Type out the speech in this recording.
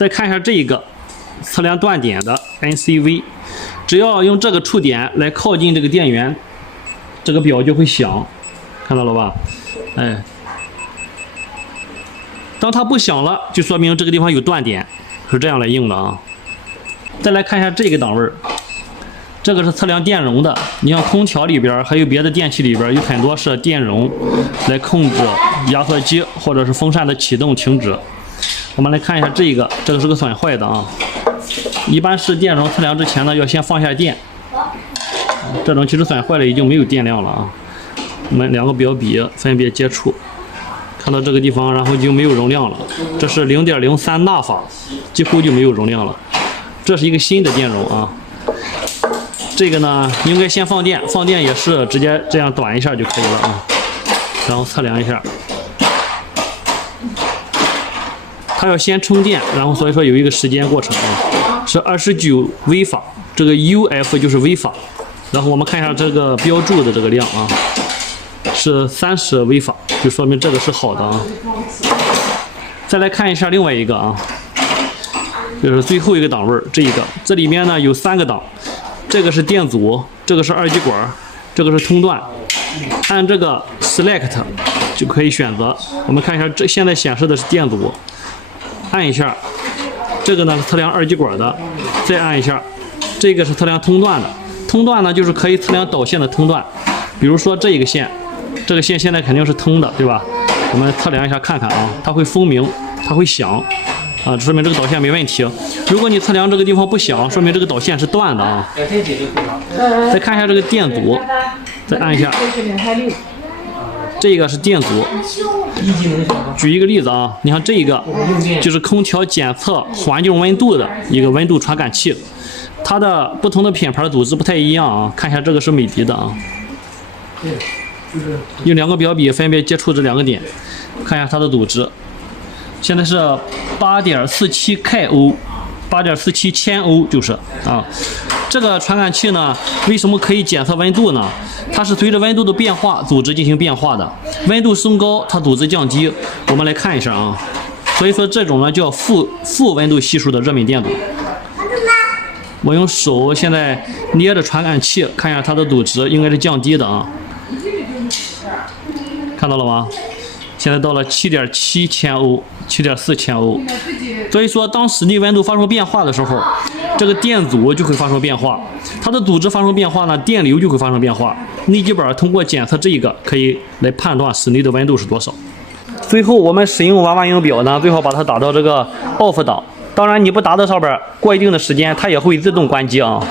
再看一下这一个测量断点的 NCV， 只要用这个触点来靠近这个电源，这个表就会响，看到了吧？哎，当它不响了，就说明这个地方有断点，是这样来用的啊。再来看一下这个档位，这个是测量电容的。你像空调里边还有别的电器里边有很多是电容来控制压缩机或者是风扇的启动停止。我们来看一下这个是个损坏的啊。一般是电容测量之前呢，要先放下电。这种其实损坏了已经没有电量了啊。我们两个表笔分别接触，看到这个地方，然后就没有容量了。这是 0.03 纳法，几乎就没有容量了。这是一个新的电容啊。这个呢，应该先放电，放电也是直接这样短一下就可以了啊。然后测量一下，它要先充电，然后所以说有一个时间过程啊，是29微法，这个 UF 就是微法。然后我们看一下这个标注的这个量啊，是30微法，就说明这个是好的啊。再来看一下另外一个啊，就是最后一个档位，这里面呢有3个档。这个是电阻，这个是二极管，这个是通断。按这个 select 就可以选择。我们看一下，这现在显示的是电阻，按一下。这个呢是测量二极管的，再按一下。这个是测量通断的。通断呢就是可以测量导线的通断。比如说这一个线，这个线现在肯定是通的，对吧？我们测量一下看看啊，它会蜂鸣，它会响。啊，说明这个导线没问题。如果你测量这个地方不响，说明这个导线是断的啊。再看一下这个电阻，再按一下。这个是电阻。举一个例子啊，你看这个就是空调检测环境温度的一个温度传感器，它的不同的品牌组织不太一样啊。看一下这个是美的的啊。用2个表笔分别接触这2个点，看一下它的组织。现在是 8.47 kO，8.47千欧就是啊。这个传感器呢，为什么可以检测温度呢？它是随着温度的变化，组织进行变化的。温度升高，它组织降低。我们来看一下啊。所以说这种呢叫负温度系数的热敏电阻。我用手现在捏着传感器，看一下它的组织应该是降低的啊。看到了吗？现在到了 7.7 千欧，7.4 千欧。所以说，当室内温度发生变化的时候，这个电阻就会发生变化，它的组织发生变化呢，电流就会发生变化。内基板通过检测这个，可以来判断室内的温度是多少。最后，我们使用娃娃音表呢，最好把它打到这个 off 档。当然，你不打到上边，过一定的时间，它也会自动关机啊。